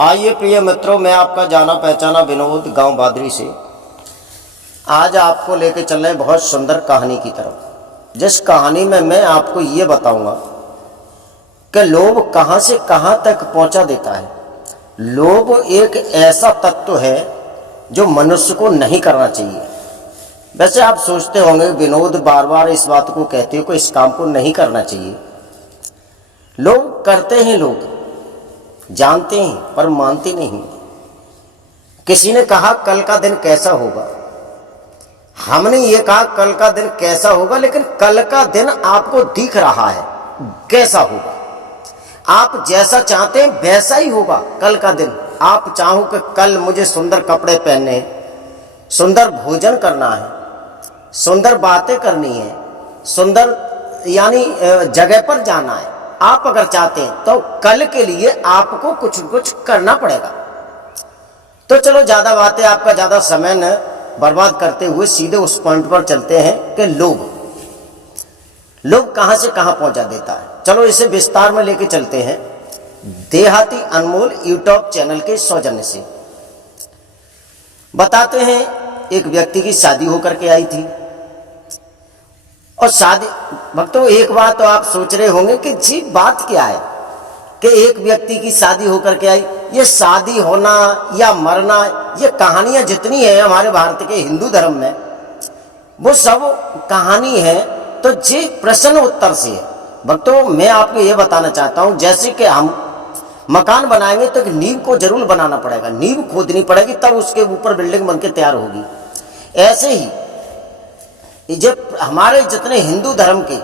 आइए प्रिय मित्रों, मैं आपका जाना पहचाना विनोद गांव बादरी से आज आपको लेके चल रहे बहुत सुंदर कहानी की तरफ, जिस कहानी में मैं आपको ये बताऊंगा कि लोभ कहां से कहां तक पहुंचा देता है। लोभ एक ऐसा तत्व है जो मनुष्य को नहीं करना चाहिए। वैसे आप सोचते होंगे विनोद बार बार इस बात को कहते हो कि इस काम को नहीं करना चाहिए। लोग करते हैं, लोग जानते हैं पर मानते नहीं। किसी ने कहा कल का दिन कैसा होगा, हमने ये कहा कल का दिन कैसा होगा, लेकिन कल का दिन आपको दिख रहा है कैसा होगा। आप जैसा चाहते हैं वैसा ही होगा कल का दिन। आप चाहो कि कल मुझे सुंदर कपड़े पहनने हैं, सुंदर भोजन करना है, सुंदर बातें करनी है, सुंदर यानी जगह पर जाना है, आप अगर चाहते हैं तो कल के लिए आपको कुछ कुछ करना पड़ेगा। तो चलो ज्यादा बातें, आपका ज्यादा समय न बर्बाद करते हुए सीधे उस पॉइंट पर चलते हैं कि लोभ कहां से कहां पहुंचा देता है। चलो इसे विस्तार में लेके चलते हैं देहाती अनमोल यूट्यूब चैनल के सौजन्य से। बताते हैं एक व्यक्ति की शादी होकर के आई थी, और शादी भक्तों एक बात तो आप सोच रहे होंगे कि जी बात क्या है कि एक व्यक्ति की शादी होकर के आई। ये शादी होना या मरना, ये कहानियां जितनी है हमारे भारत के हिंदू धर्म में, वो सब कहानी है। तो जी प्रश्न उत्तर से है भक्तों। मैं आपको ये बताना चाहता हूं, जैसे कि हम मकान बनाएंगे तो नींव को जरूर बनाना पड़ेगा, नींव खोदनी पड़ेगी, तब उसके ऊपर बिल्डिंग बनके तैयार होगी। ऐसे ही जब हमारे जितने हिंदू धर्म की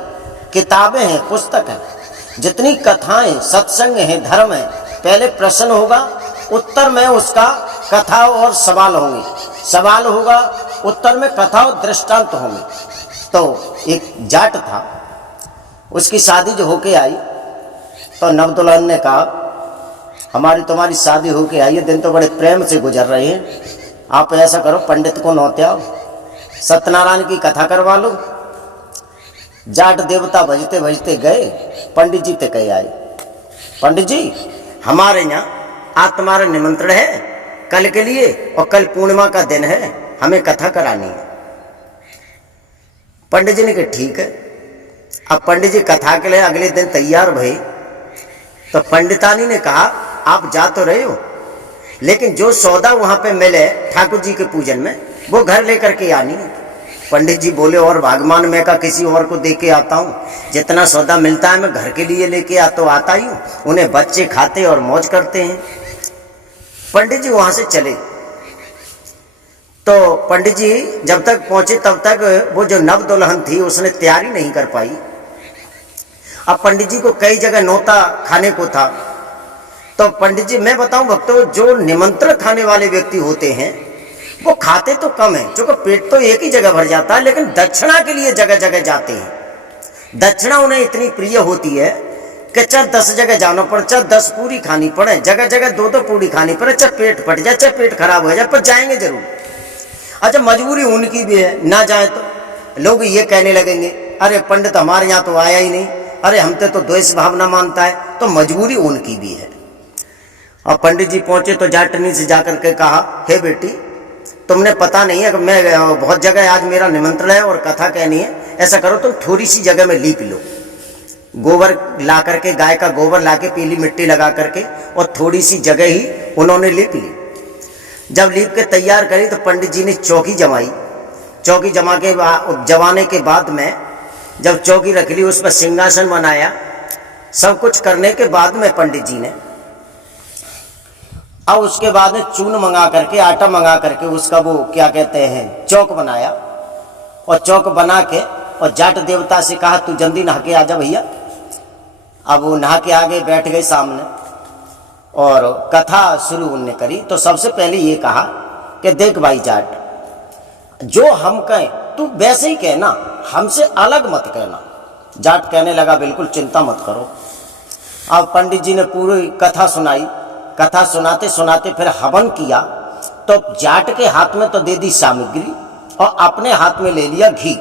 किताबें हैं, पुस्तक हैं, जितनी कथाएं, सत्संग हैं, धर्म है, पहले प्रश्न होगा, उत्तर में उसका कथा और सवाल होंगे, सवाल होगा, उत्तर में कथा और दृष्टांत होंगे। तो एक जाट था, उसकी शादी जो होके आई तो नवदुल्हन ने कहा हमारी तुम्हारी शादी होके आई है, दिन तो बड़े प्रेम से गुजर रहे हैं, आप ऐसा करो पंडित को नौते आओ, सत्यनारायण की कथा करवा लो। जाट देवता भजते भजते गए, पंडित जी तक आए। पंडित जी हमारे यहाँ आज तुम्हारा निमंत्रण है कल के लिए, और कल पूर्णिमा का दिन है, हमें कथा करानी है। पंडित जी ने कहा ठीक है। अब पंडित जी कथा के लिए अगले दिन तैयार भई, तो पंडितानी ने कहा आप जा तो रहे हो, लेकिन जो सौदा वहां पे मिले ठाकुर जी के पूजन में वो घर लेकर के आनी है। पंडित जी बोले और भगवान, मैं का किसी और को दे के आता हूँ, जितना सौदा मिलता है मैं घर के लिए लेके आता ही हूँ, उन्हें बच्चे खाते और मौज करते हैं। पंडित जी वहां से चले। तो पंडित जी जब तक पहुंचे तब तक वो जो नव दुल्हन थी उसने तैयारी नहीं कर पाई। अब पंडित जी को कई जगह नौता खाने को था। तो पंडित जी मैं बताऊं भक्तों, जो निमंत्रण खाने वाले व्यक्ति होते हैं वो खाते तो कम है, जो पेट तो एक ही जगह भर जाता है, लेकिन दक्षिणा के लिए जगह जगह जाते हैं। दक्षिणा उन्हें इतनी प्रिय होती है कि चाहे 10 जगह जाना पड़े, चाहे 10 पूरी खानी पड़े, जगह जगह 2-2 पूरी खानी पड़े, चाहे पेट फट जाए, चाहे पेट खराब हो जाए, पर जाएंगे जरूर। अच्छा मजबूरी उनकी भी है, ना जाए तो लोग ये कहने लगेंगे अरे पंडित हमारे यहाँ तो आया ही नहीं, अरे हम तो द्वेष भावना मानता है, तो मजबूरी उनकी भी है। और पंडित जी पहुंचे तो जाटनी से जाकर के कहा हे बेटी, तुमने पता नहीं है कि मैं बहुत जगह आज मेरा निमंत्रण है और कथा कहनी है, ऐसा करो तुम थोड़ी सी जगह में लीप लो, गोबर ला करके, गाय का गोबर ला के पीली मिट्टी लगा करके, और थोड़ी सी जगह ही उन्होंने लीप ली। जब लीप के तैयार करी तो पंडित जी ने चौकी जमाई। चौकी जमाने के बाद में जब चौकी रख ली, उस पर सिंहासन बनाया, सब कुछ करने के बाद में पंडित जी ने अब उसके बाद में चून मंगा करके, आटा मंगा करके उसका वो क्या कहते हैं चौक बनाया, और चौक बना के और जाट देवता से कहा तू जल्दी नहा के आजा भैया। अब वो नहा के आगे बैठ गए सामने और कथा शुरू उनने करी। तो सबसे पहले ये कहा कि देख भाई जाट, जो हम कहें तू वैसे ही कहना, हमसे अलग मत कहना। जाट कहने लगा बिल्कुल चिंता मत करो। अब पंडित जी ने पूरी कथा सुनाई। कथा सुनाते सुनाते फिर हवन किया। तो जाट के हाथ में तो दे दी सामग्री और अपने हाथ में ले लिया घी,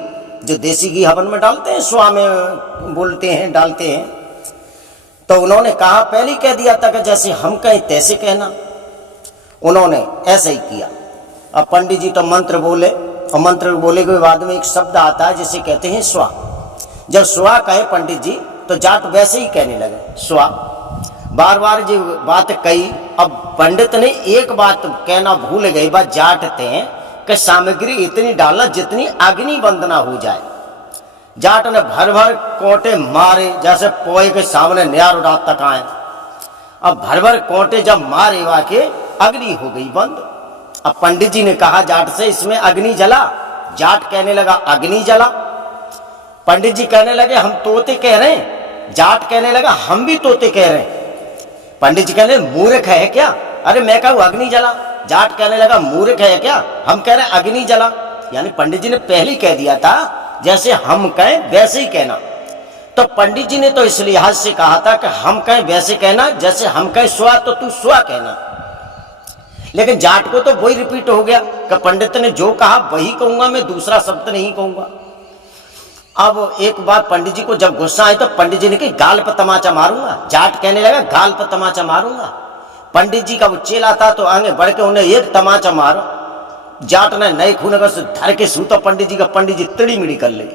जो देसी घी हवन में डालते हैं, स्वा में बोलते हैं, डालते हैं। तो उन्होंने कहा, पहले कह दिया था कि जैसे हम कहें तैसे कहना। उन्होंने ऐसा ही किया। अब पंडित जी तो मंत्र बोले, और मंत्र बोले के बाद में एक शब्द आता है जिसे कहते हैं स्वा। जब स्वा कहे पंडित जी तो जाट वैसे ही कहने लगे स्वा। बार बार जो बात कही, अब पंडित ने एक बात कहना भूल गए, बात जाट थे कि सामग्री इतनी डालना जितनी अग्नि बंदना हो जाए। जाट ने भर भर कोटे मारे, जैसे पोए के सामने न्यार उड़ा तक आए। अब भर भर कोटे जब मारे वाके अग्नि हो गई बंद। अब पंडित जी ने कहा जाट से इसमें अग्नि जला। जाट कहने लगा अग्नि जला। पंडित जी कहने लगे हम तोते कह रहे हैं। जाट कहने लगा हम भी तोते कह रहे हैं। पंडित जी कहने मूर्ख है क्या? अरे मैं कहूँ अग्नि जला। जाट कहने लगा मूर्ख है क्या, हम कह रहे अग्नि जला। यानी पंडित जी ने पहले ही कह दिया था जैसे हम कहें वैसे ही कहना। तो पंडित जी ने तो इस लिहाज से कहा था कि हम कहें वैसे कहना, जैसे हम कहें स्वा तो तू स्वा कहना। लेकिन जाट को तो वही रिपीट हो गया कि पंडित ने जो कहा वही कहूंगा, मैं दूसरा शब्द नहीं कहूंगा। अब एक बार पंडित जी को जब गुस्सा आया तो पंडित जी ने कहा गाल पर तमाचा मारूंगा। जाट कहने लगा गाल पर तमाचा मारूंगा। पंडित जी का वो चेला था तो आगे बढ़ के उन्हें एक तमाचा मारो। जाट ने नए खून से धर के सूता पंडित जी का, पंडित जी तिड़ी मिड़ी कर ले।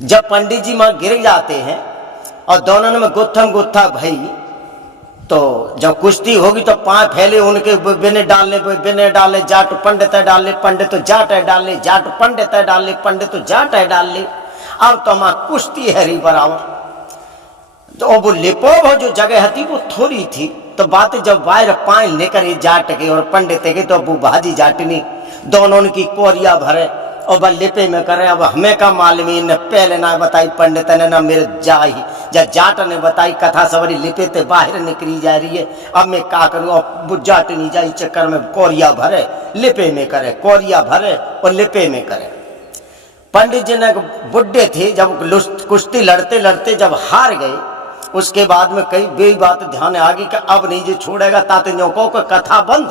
जब पंडित जी वहां गिर जाते हैं और दोनों में गुत्थम गुत्था भई, तो जब कुश्ती होगी तो पांव फैले उनके, बिने डाले जाट पंडित डाले, पंडित जाट डाले, जाट पंडित डाले, पंडित जाट डाले। अब तो वहां कुश्ती है री बराबर। तो वो लिपो वो जो जगह थी वो थोड़ी थी, तो बात जब बाहर पाए निकले जाट के और पंडित के, तो वो भाजी जाटनी दोनों की कोरिया भरे और वह लिपे में करे। अब हमें का मालूम ने पहले ना बताई पंडित ने ना मेरे जाही, जब जाट ने बताई कथा सवरी लिपे ते बाहर निकली जा रही है। अब मैं क्या करूँ, अब जाट नहीं जाई चक्कर में कोरिया भरे लिपे में करे, कोरिया भरे और लिपे में करे। पंडित जी ने बुढ़े थे, जब कुश्ती लड़ते लड़ते जब हार गए, उसके बाद में कई बे बात ध्यान आ गई कि अब नहीं जो छोड़ेगा ताते न्यों को कथा बंद।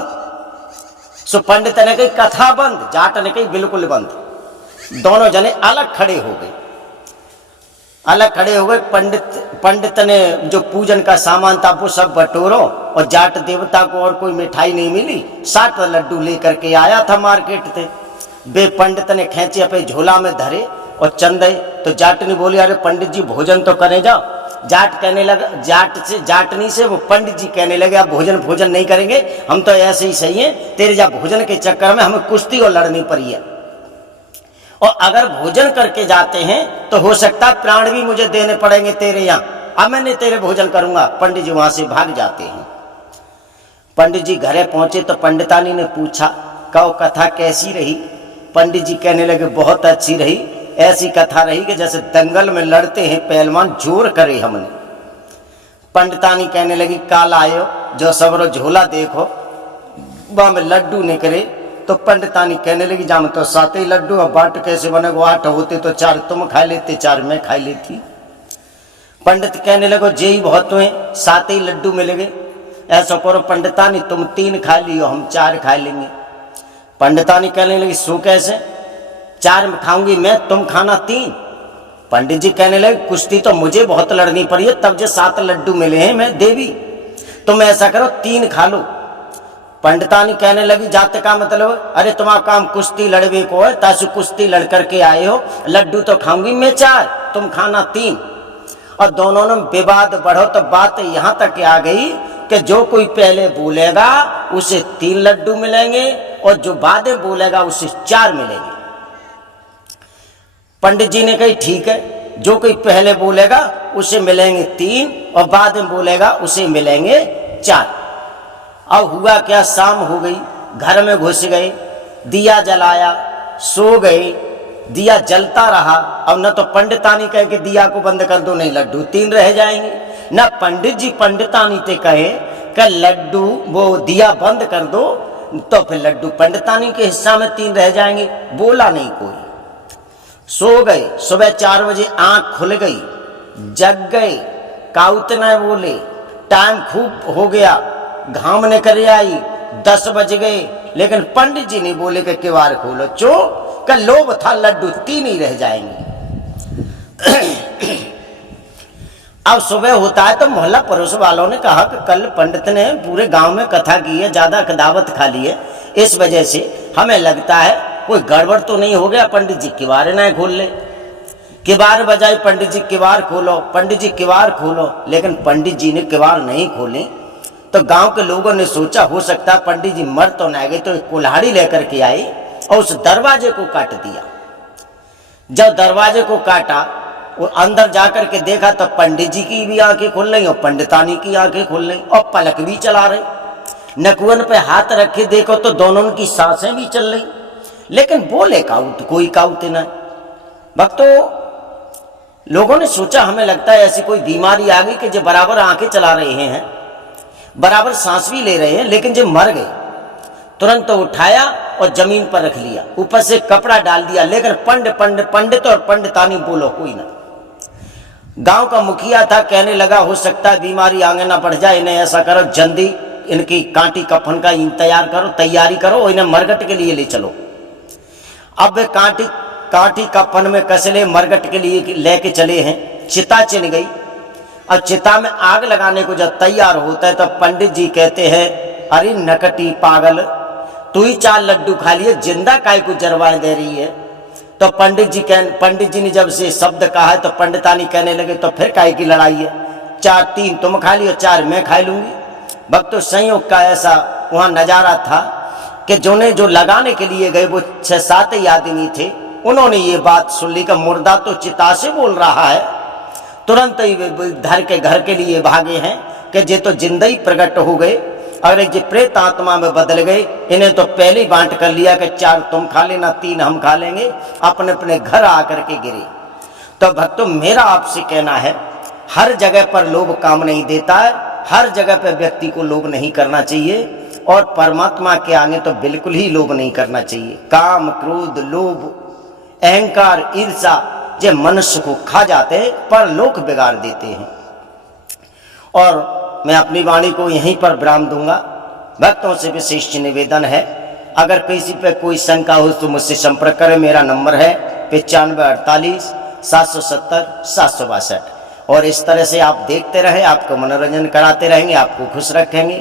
सो पंडित ने कही कथा बंद, जाट ने कही बिल्कुल बंद। दोनों जने अलग खड़े हो गए, अलग खड़े हो गए। पंडित ने जो पूजन का सामान था वो सब बटोरो, और जाट देवता को और कोई मिठाई नहीं मिली। 60 लड्डू लेकर के आया था मार्केट से। बे पंडित ने खेचे अपने झोला में धरे और चंदे। तो जाट ने बोली अरे पंडित जी भोजन तो करे जाओ। जाट कहने लगा, जाटनी से वो पंडित जी कहने लगे आप भोजन नहीं करेंगे, हम तो ऐसे ही सही हैं। तेरे जा भोजन के चक्कर में हमें कुश्ती और लड़नी पड़ी है, और अगर भोजन करके जाते हैं तो हो सकता है प्राण भी मुझे देने पड़ेंगे तेरे यहाँ। अब मैं नहीं तेरे भोजन करूंगा। पंडित जी वहां से भाग जाते हैं। पंडित जी घरे पहुंचे तो पंडितानी ने पूछा कहो कथा कैसी रही? पंडित जी कहने लगे बहुत अच्छी रही। ऐसी कथा रही कि जैसे दंगल में लड़ते हैं पहलवान, जोर करे हमने। पंडितानी कहने लगी काल आयो जो सबरो झोला देखो, वहां में लड्डू निकले। तो पंडितानी कहने लगी जाम तो 7 ही लड्डू, अब बाट कैसे बने? 8 होते तो 4 तुम खा लेते, 4 मैं खा लेती। पंडित कहने लगो जे ही बहुत हुए, 7 ही लड्डू मिल गए। ऐसा करो पंडितानी तुम 3 खा लियो, हम 4 खा लेंगे। पंडितानी कहने लगी सो कैसे? 4 खाऊंगी मैं, तुम खाना 3। पंडित जी कहने लगे कुश्ती तो मुझे बहुत लड़नी पड़ी है, तब जो 7 लड्डू मिले हैं मैं देवी। तुम ऐसा करो 3 खा लो। पंडितानी कहने लगी जाते का मतलब? अरे तुम्हारा काम कुश्ती लड़वे को है, तासु कुश्ती लड़ करके आए हो। लड्डू तो खाऊंगी मैं 4, तुम खाना 3। और दोनों ने विवाद बढ़ो तो बात यहाँ तक आ गई कि जो कोई पहले बोलेगा उसे 3 लड्डू मिलेंगे, और जो बाद में बोलेगा उसे 4 मिलेंगे। पंडित जी ने कही ठीक है, जो कोई पहले बोलेगा उसे मिलेंगे 3 और बाद में बोलेगा उसे मिलेंगे 4। अब हुआ क्या, शाम हो गई, घर में घुस गए, दिया जलाया, सो गए। दिया जलता रहा। अब न तो पंडितानी कहे कि दिया को बंद कर दो, नहीं लड्डू 3 रह जाएंगे, न पंडित जी पंडितानी ते कहे कि लड्डू वो दिया बंद कर दो, तो फिर लड्डू पंडितानी के हिस्सा में 3 रह जाएंगे। बोला नहीं कोई, सो गए। सुबह 4 बजे आंख खुल गई, जग गए, काउत न बोले। टाइम खूब हो गया, घाम निकल आई, 10 बज गए, लेकिन पंडित जी नहीं बोले कि किवाड़ खोलो। चो का लोभ था, लड्डू 3 ही रह जाएंगे। अब सुबह होता है तो मोहल्ला पड़ोस वालों ने कहा कि कल पंडित ने पूरे गांव में कथा की है, ज्यादा दावत खा ली है, इस वजह से हमें लगता है कोई गड़बड़ तो नहीं हो गया, पंडित जी किवाड़ ना खोल ले। किवाड़ बजाई पंडित जी किवाड़ खोलो, पंडित जी किवाड़ खोलो, लेकिन पंडित जी ने किवाड़ नहीं खोले। तो गांव के लोगों ने सोचा हो सकता है पंडित जी मर तो ना गए, तो एक कुल्हाड़ी लेकर के आई और उस दरवाजे को काट दिया। जब दरवाजे को काटा, वो अंदर जाकर के देखा तो पंडित जी की भी आंखें खुल रही और पंडितानी की आंखें खुल रही और पलक भी चला रही। नकुवन पे हाथ रखे देखो तो दोनों की सांसें भी चल रही, लेकिन बोले काउट कोई काउट ना। भक्तों, लोगों ने सोचा हमें लगता है ऐसी कोई बीमारी आ गई कि जो बराबर आंखें चला रहे हैं, बराबर सांस भी ले रहे हैं, लेकिन जो मर गए। तुरंत तो उठाया और जमीन पर रख लिया, ऊपर से कपड़ा डाल दिया, लेकिन पंडित और पंडितानी बोलो कोई ना। गांव का मुखिया था, कहने लगा हो सकता है बीमारी आगे ना बढ़ जाए, इन्हें ऐसा करो जल्दी इनकी कांटी कफन का तैयारी करो, इन्हें मरगट के लिए ले चलो। अब वे कांटी कफन में कसले मरगट के लिए लेके चले हैं। चिता चिन गई और चिता में आग लगाने को जब तैयार होता है तो पंडित जी कहते हैं, अरे नकटी पागल, तू ही 4 लड्डू खा लिए, जिंदा काय को जरवाए दे रही है। तो पंडित जी ने जब से शब्द कहा है तो पंडितानी कहने लगे तो फिर काय की लड़ाई है, 3 तुम खा लियो, 4 मैं खा लूंगी। भक्तों, संयोग का ऐसा वहां नजारा था कि जो लगाने के लिए गए वो 6-7 ही आदमी थे। उन्होंने ये बात सुन ली कि मुर्दा तो चिता से बोल रहा है, तुरंत ही धर के घर के लिए भागे हैं कि ये तो जिंदा ही प्रकट हो गए, अगर ये प्रेत आत्मा में बदल गए। इन्हें तो पहले ही बांट कर लिया कि 4 तुम खा लेना, 3 हम खा लेंगे, अपने अपने घर आकर के गिरे। तो भक्तों, मेरा आपसे कहना है, हर जगह पर लोभ काम नहीं देता है, हर जगह पर व्यक्ति को लोभ नहीं करना चाहिए, और परमात्मा के आगे तो बिल्कुल ही लोभ नहीं करना चाहिए। काम, क्रोध, लोभ, अहंकार, ईर्षा ये मनुष्य को खा जाते हैं, पर लोक बिगाड़ देते हैं। और मैं अपनी वाणी को यहीं पर विराम दूंगा। भक्तों से विशेष निवेदन है, अगर किसी पे कोई शंका हो तो मुझसे संपर्क करें। मेरा नंबर है 9548 770 762। और इस तरह से आप देखते रहें, आपको मनोरंजन कराते रहेंगे, आपको खुश रखेंगे।